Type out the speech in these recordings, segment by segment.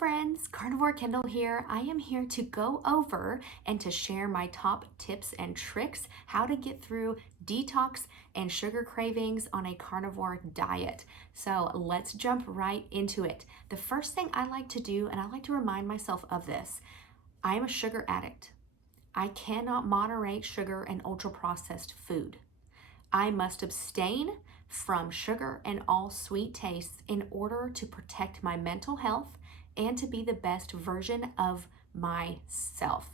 friends, Carnivore Kendall here. I am here to go over and to share my top tips and tricks how to get through detox and sugar cravings on a carnivore diet. So let's jump right into it. The first thing I like to do, and I like to remind myself of this, I am a sugar addict. I cannot moderate sugar and ultra processed food. I must abstain from sugar and all sweet tastes in order to protect my mental health and to be the best version of myself.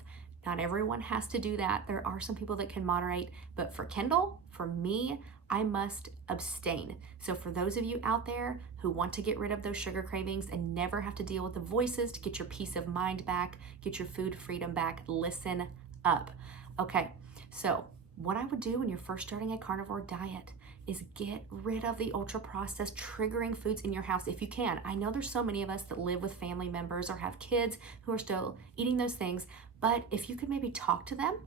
Not everyone has to do that. There are some people that can moderate, but for Kendall, for me, I must abstain. So for those of you out there who want to get rid of those sugar cravings and never have to deal with the voices to get your peace of mind back, get your food freedom back, listen up. Okay, so what I would do when you're first starting a carnivore diet is get rid of the ultra processed triggering foods in your house if you can. I know there's so many of us that live with family members or have kids who are still eating those things, but if you could maybe talk to them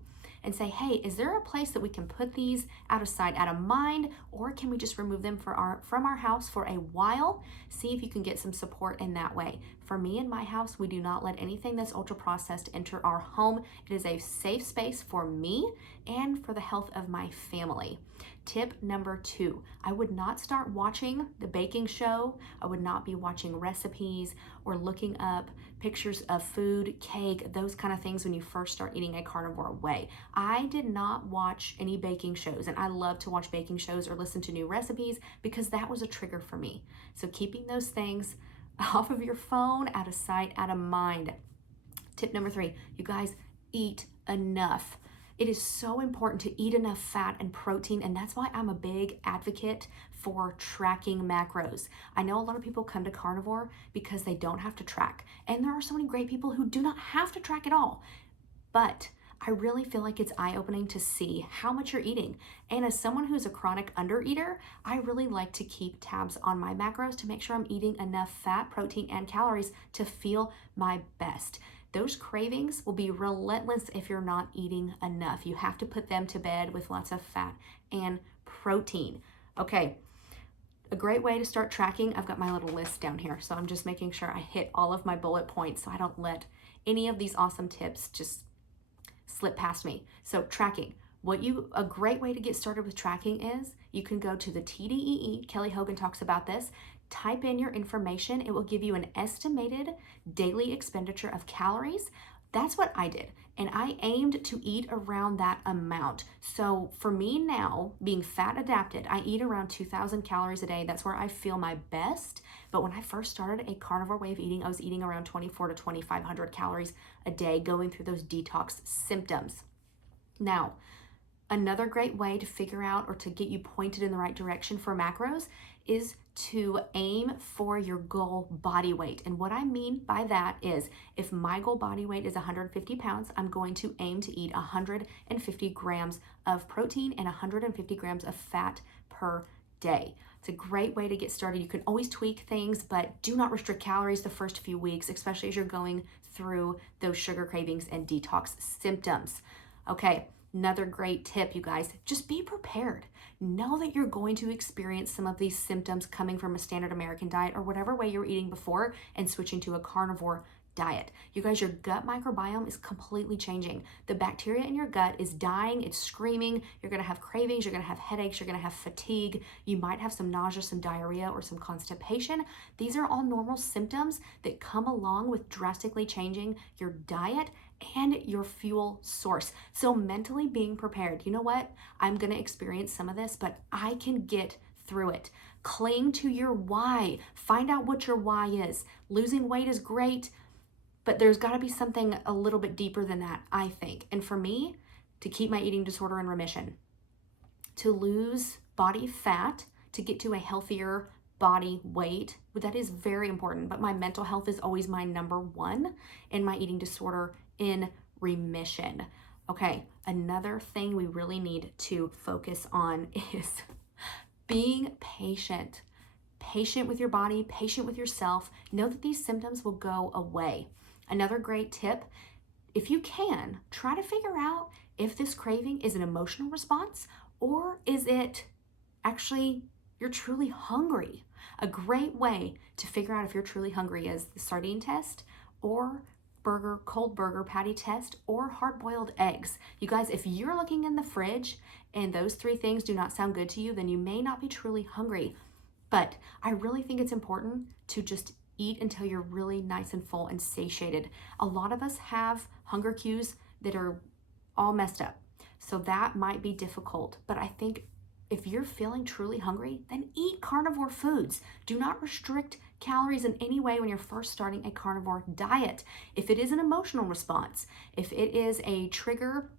and say, hey, is there a place that we can put these out of sight, out of mind, or can we just remove them from our house for a while? See if you can get some support in that way. For me in my house, we do not let anything that's ultra processed enter our home. It is a safe space for me and for the health of my family. Tip number 2, I would not start watching the baking show. I would not be watching recipes or looking up pictures of food, cake, those kind of things when you first start eating a carnivore way. I did not watch any baking shows, and I love to watch baking shows or listen to new recipes because that was a trigger for me. So keeping those things off of your phone, out of sight, out of mind. Tip number 3, you guys, eat enough. It is so important to eat enough fat and protein, and that's why I'm a big advocate for tracking macros. I know a lot of people come to carnivore because they don't have to track, and there are so many great people who do not have to track at all. But I really feel like it's eye-opening to see how much you're eating. And as someone who's a chronic undereater, I really like to keep tabs on my macros to make sure I'm eating enough fat, protein, and calories to feel my best. Those cravings will be relentless if you're not eating enough. You have to put them to bed with lots of fat and protein. Okay, a great way to start tracking, I've got my little list down here, so I'm just making sure I hit all of my bullet points so I don't let any of these awesome tips just slip past me. So tracking. A great way to get started with tracking is you can go to the TDEE, Kelly Hogan talks about this, type in your information. It will give you an estimated daily expenditure of calories. That's what I did. And I aimed to eat around that amount. So for me now, being fat adapted, I eat around 2,000 calories a day. That's where I feel my best. But when I first started a carnivore way of eating, I was eating around 2,400 to 2,500 calories a day, going through those detox symptoms. Now, another great way to figure out or to get you pointed in the right direction for macros is to aim for your goal body weight. And what I mean by that is if my goal body weight is 150 pounds, I'm going to aim to eat 150 grams of protein and 150 grams of fat per day. It's a great way to get started. You can always tweak things, but do not restrict calories the first few weeks, especially as you're going through those sugar cravings and detox symptoms. Okay. Another great tip, you guys, just be prepared. Know that you're going to experience some of these symptoms coming from a standard American diet or whatever way you were eating before and switching to a carnivore diet. You guys, your gut microbiome is completely changing. The bacteria in your gut is dying, it's screaming. You're gonna have cravings, you're gonna have headaches, you're gonna have fatigue. You might have some nausea, some diarrhea, or some constipation. These are all normal symptoms that come along with drastically changing your diet and your fuel source. So mentally being prepared, you know what? I'm gonna experience some of this, but I can get through it. Cling to your why. Find out what your why is. Losing weight is great, but there's gotta be something a little bit deeper than that, I think. And for me, to keep my eating disorder in remission, to lose body fat, to get to a healthier body weight, that is very important, but my mental health is always my number one, and my eating disorder in remission. Okay, another thing we really need to focus on is being patient. Patient with your body, patient with yourself. Know that these symptoms will go away. Another great tip, if you can, try to figure out if this craving is an emotional response or is it actually you're truly hungry. A great way to figure out if you're truly hungry is the sardine test or cold burger patty test or hard-boiled eggs. You guys, if you're looking in the fridge and those three things do not sound good to you, then you may not be truly hungry. But I really think it's important to just eat until you're really nice and full and satiated. A lot of us have hunger cues that are all messed up. So that might be difficult, but I think if you're feeling truly hungry, then eat carnivore foods. Do not restrict calories in any way when you're first starting a carnivore diet. If it is an emotional response, if it is a trigger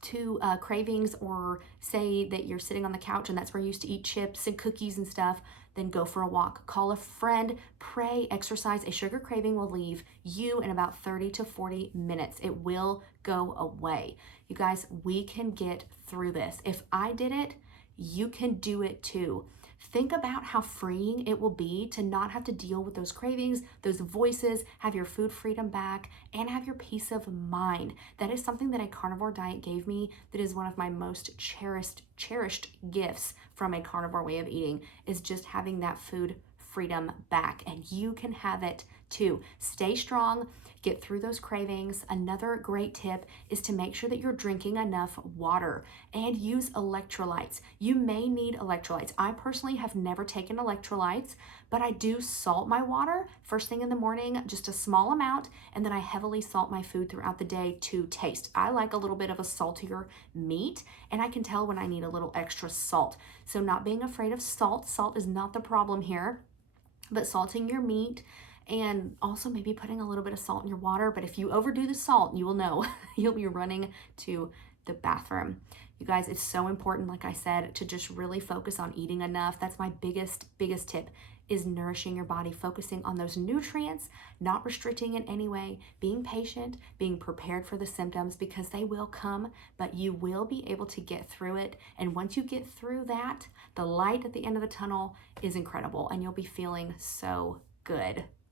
to cravings, or say that you're sitting on the couch and that's where you used to eat chips and cookies and stuff, then go for a walk, call a friend, pray, exercise. A sugar craving will leave you in about 30 to 40 minutes. It will go away. You guys, we can get through this. If I did it, you can do it too. Think about how freeing it will be to not have to deal with those cravings, those voices, have your food freedom back, and have your peace of mind. That is something that a carnivore diet gave me that is one of my most cherished gifts from a carnivore way of eating, is just having that food freedom back. And you can have it too. Stay strong, get through those cravings. Another great tip is to make sure that you're drinking enough water and use electrolytes. You may need electrolytes. I personally have never taken electrolytes, but I do salt my water first thing in the morning, just a small amount, and then I heavily salt my food throughout the day to taste. I like a little bit of a saltier meat, and I can tell when I need a little extra salt. So not being afraid of salt. Salt is not the problem here, but salting your meat, and also maybe putting a little bit of salt in your water. But if you overdo the salt, you will know you'll be running to the bathroom. You guys, it's so important, like I said, to just really focus on eating enough. That's my biggest tip, is nourishing your body, focusing on those nutrients, not restricting in any way, being patient, being prepared for the symptoms, because they will come, but you will be able to get through it. And once you get through that, the light at the end of the tunnel is incredible, and you'll be feeling so good.